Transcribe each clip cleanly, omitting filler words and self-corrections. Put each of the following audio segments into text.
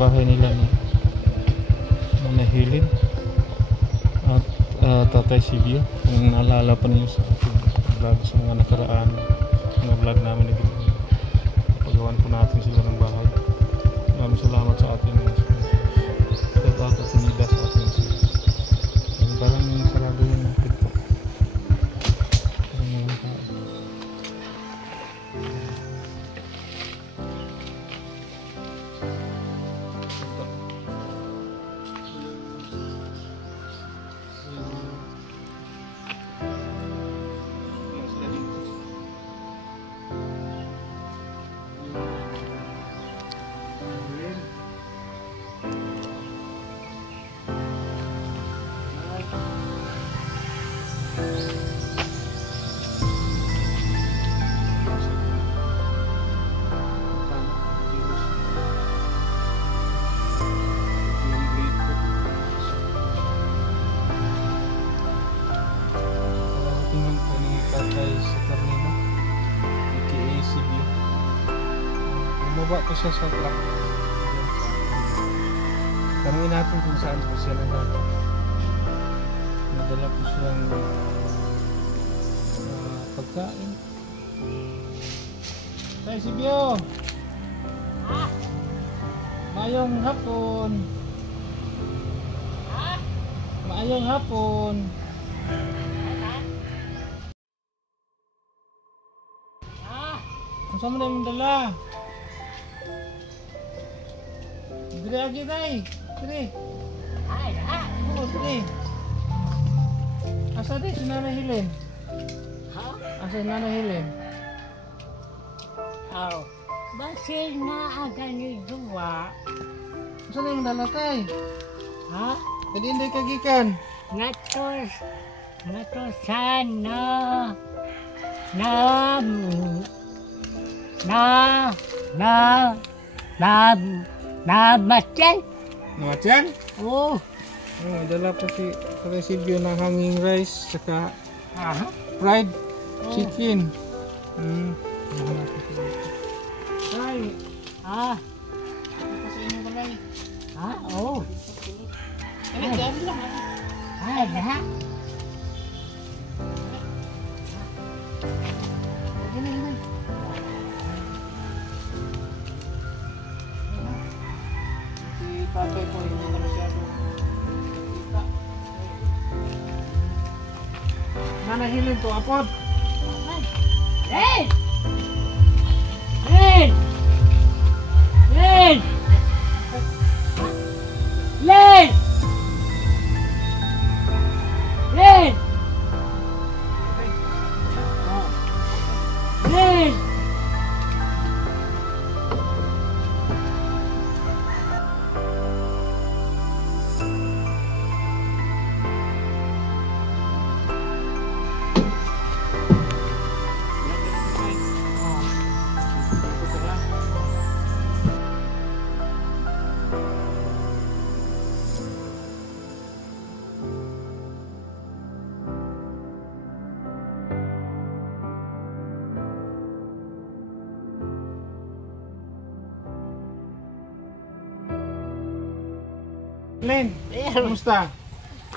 bahay nila ni Nanay at Tatay Sibio. Kung naalala pa niyo sa ating vlog sa mga nakaraan mga vlog namin na ginawa, pagawan po natin sila ng bahay. Maraming salamat sa ating shout at sinida sa ating parang sarado yung natin po. Parang mga tao. Bumaba ko siya sa truck. Tanungin natin kung saan po siya nagagawa. Nadala po siyang pagkain. Tay Sibio! Maayong hapon! Maayong hapon! Kung saan mo na yung dala? Dire lagi tay, dire. Ay, oh, dire. Asa di si Nanay Helen? Ha? Asa si Nanay Helen? Oh, basil na aga ni Dua. Asa na yung dala tay? Ha? Kadi hindi kagikan. Natos sana namatyan. Namatyan? Oh. Oh, dala po si Tatay Silvio ng hanging rice saka Aha. fried chicken. Tay, kasi inyo balay. Ha? Oh. Ay, dami lang. Ay, ha? Tatay po, hindi na masyado kita. Nanay Helen to, apod. Len! Len! Len! Len! Len! Len! Len, kumusta?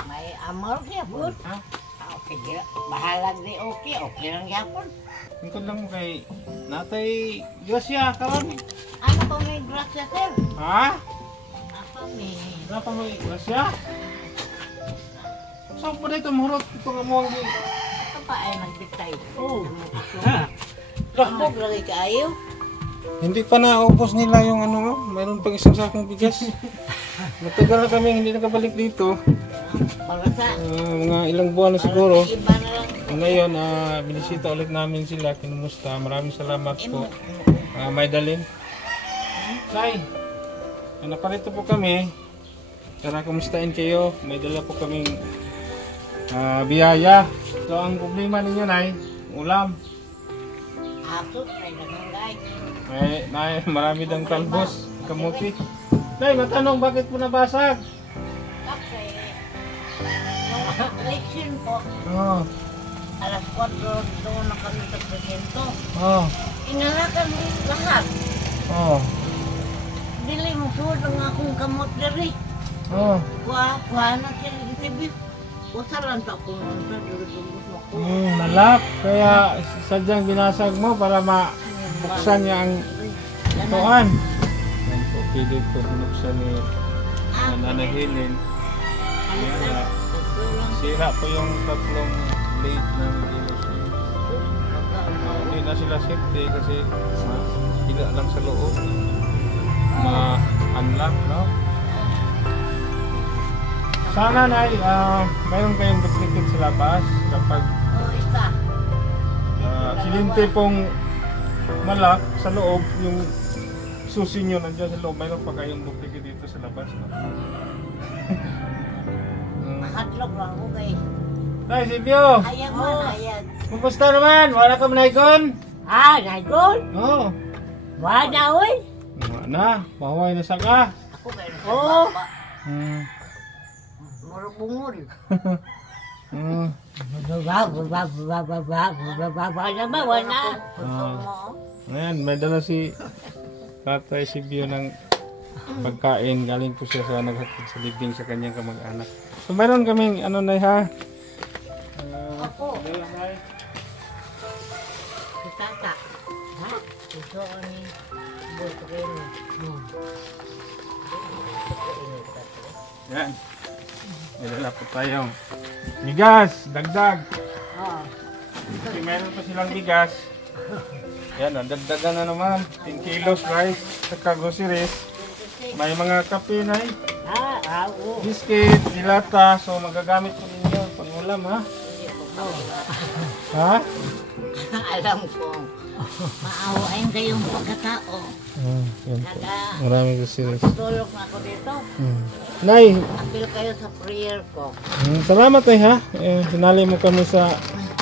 May amor siya po. Ha? Okay, bahalag di okay. Okay lang yapon. Tungkol lang mo kay Natay Gracia, karon. Ano po may grasya, sir? Ha? Ako may... Wala pa may Gracia? Saan po na ito mahurot? Ito nga mo ang Ito pa ay nagbitay. Oh. Ambog lagi kayo. Hindi pa naubos nila yung ano mo. Mayroon pang isang sakong bigas. Matagal na kami hindi nakabalik dito. Para sa... Mga ilang buwan na siguro. Iba na lang. Ngayon, binisita ulit namin sila. Kinumusta. Maraming salamat po. May dalin. Tay, naparito po kami. Tara, kumustahin kayo. May dala po kaming biyaya. So, ang problema ninyo, Nay, ulam. Aso, ay nagangay. May marami dang talbos, kamuti. Nay, matanong, bakit po nabasag? Kasi, nung election po, Oo. alas 4 doon na kami sa presinto. Oo. Inalakan lahat. Oo. Dili mo Suod ang akong kamot diri. Oh. Kuha na siya ng TV. Usa lang ta kung unsa diri tungkol ako. Malak. Kaya sadyang binasag mo para mabuksan niya ang tuan. Yan po, pilit ko binuksan ni Nanay Helen. Kaya sira po yung tatlong blade ng dilos niya. Hindi na sila safety kasi hila lang sa loob. Ma-unlock, no? Sana na mayroon kayong duplicate sa labas kapag Isa. silinte pong malak sa loob, yung susi nyo nandiyan sa loob, mayroon pa kayong duplicate dito sa labas, no? Mahadlok lang ko kay. Tay, Silvio! Hayag man, hayag. Kumusta naman? Wala ka manaygon? Nagol? Oo. Wala oy. Wala na, mahuway na saka. Ako kay. Oo. Muro bungol. Wala. Ayan, may dala si Tatay Silvio ng pagkain. Galing po siya sa naghatid sa libing sa kanyang kamag-anak. So mayroon kaming ano na ha? Ako. Dala na. Tata. Ha? Ito ni boyfriend. Yan. May dala po tayong bigas, dagdag. Kasi meron pa silang bigas. Yan, dagdagan na naman. 10 kilos rice, saka groceries. May mga kape na biscuit, dilata. So magagamit po ninyo pangulam, ha? Ha? Alam ko. Maawain kayong pagkatao. Yan po. Maraming groceries. Tulog na ako dito. Nay, Apil kayo sa prayer ko. salamat ay ha. Sinali mo kami sa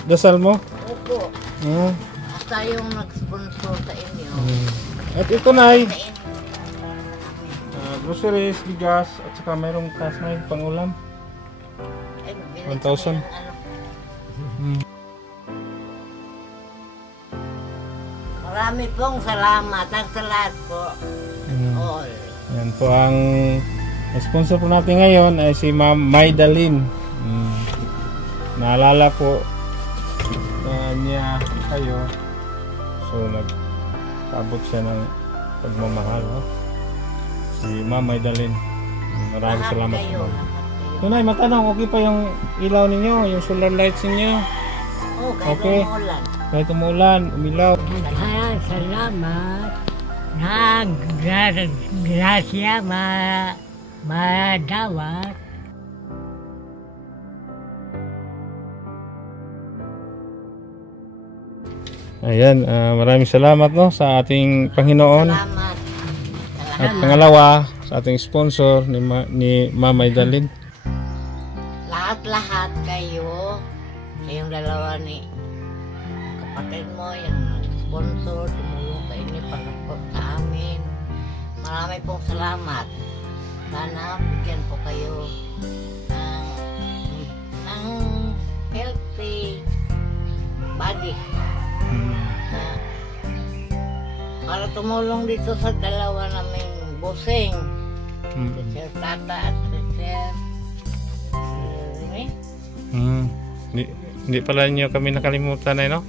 dasal mo. Opo. Ah. Basta yung nag-sponsor sa inyo. At ito nay, Sa inyo. groceries, bigas, at saka mayroong tas na pangulam. Ay, bili 1,000. kami ng Marami pong salamat. Ang sa lahat po. All. Yan po ang sponsor po natin ngayon ay si Ma'am Maydalene. Naalala po niya kayo. So nagpabot siya ng pagmamahal. No? Si Ma'am Maydalene. Maraming Lahat salamat kayo, po. lahat kayo. Tunay, matanong, okay pa yung ilaw ninyo, yung solar lights ninyo? Oh, kahit Okay. umuulan. Kahit umulan, umilaw. Salamat. Grasya madawat. Ayan, maraming salamat no sa ating Panginoon. Salamat. At pangalawa, sa ating sponsor ni Ma'am Maydalene. Lahat-lahat kayo, kayong dalawa ni kapatid mo, yung sponsor, tumulong sa inyo, palakot sa amin. Marami pong salamat. Sana bigyan po kayo ng healthy body. Na para tumulong dito sa dalawa naming busing. Sir Tata at Sir Hindi pala niyo kami nakalimutan ay no?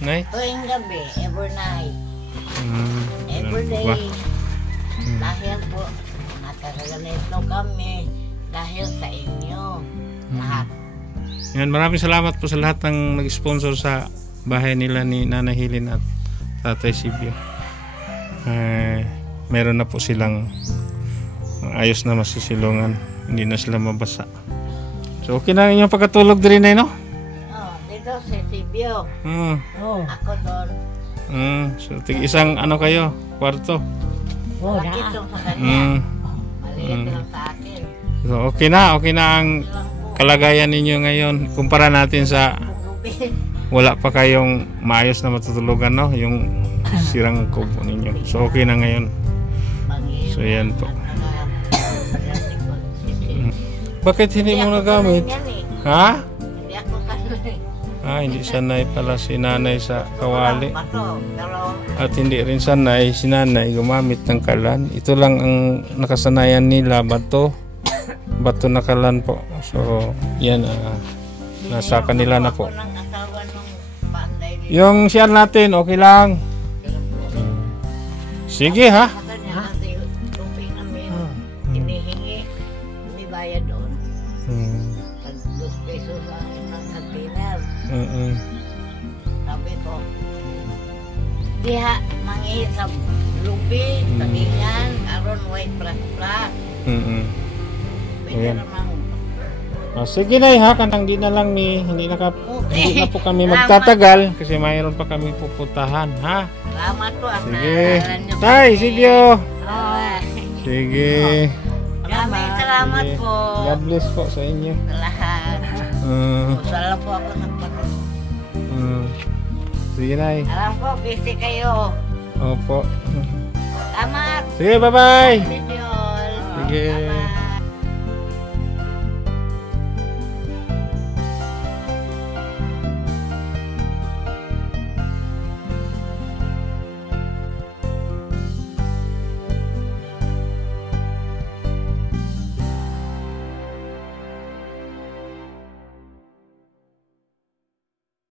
Nay? tuwing gabi, every night, every Wah. day. Dahil po, nakakaganito kami dahil sa inyo. Lahat. Yan, maraming salamat po sa lahat ng nag-sponsor sa bahay nila ni Nanay Helen at Tatay Silvio. Meron na po silang ayos na masisilungan. Hindi na sila mabasa. So okay na inyong pagkatulog din eh, no? Oh, dito si Sibyo. Oh, Ako doon. So isang ano kayo, kwarto. Bakit yung sa kanya? Maliit lang sa akin. So okay na ang Lang po. kalagayan ninyo ngayon. Kumpara natin sa Gabi. wala pa kayong maayos na matutulugan, no? Yung sirang kubo ninyo. So okay na ngayon. So yan po. Bakit hindi mo nagamit? Ha? Hindi ako sanay. Hindi sanay pala si nanay sa kawali. Bato, pero At hindi rin sanay si nanay gumamit ng kalan. Ito lang ang nakasanayan nila, bato. Bato na kalan po. So, yan. Nasa kanila na po. ako ng asawa nung panday nila. Yung share natin, okay lang. Sige ha. Kanya kasi tubig namin, Oh. hinihingi, hindi bayad doon. Tag 2 pesos lang ng container. Sabi ko, diha, mangi sa lupi, tagingan, aron white pras-pras. Pwede Ayan. namang, Sige na ha, kanang di na lang hindi na po kami Salamat. magtatagal kasi mayroon pa kami pupuntahan ha. salamat po. Sige. naalan niyo Tay, kami. Silvio. Ah, Sige. maraming salamat Sige. po God bless po sa inyo. sa lahat. Masala po ako nagpatid. Sige na. Alam ko, busy kayo. Opo. Salamat. Sige, bye-bye. Video. Sige. Bye-bye.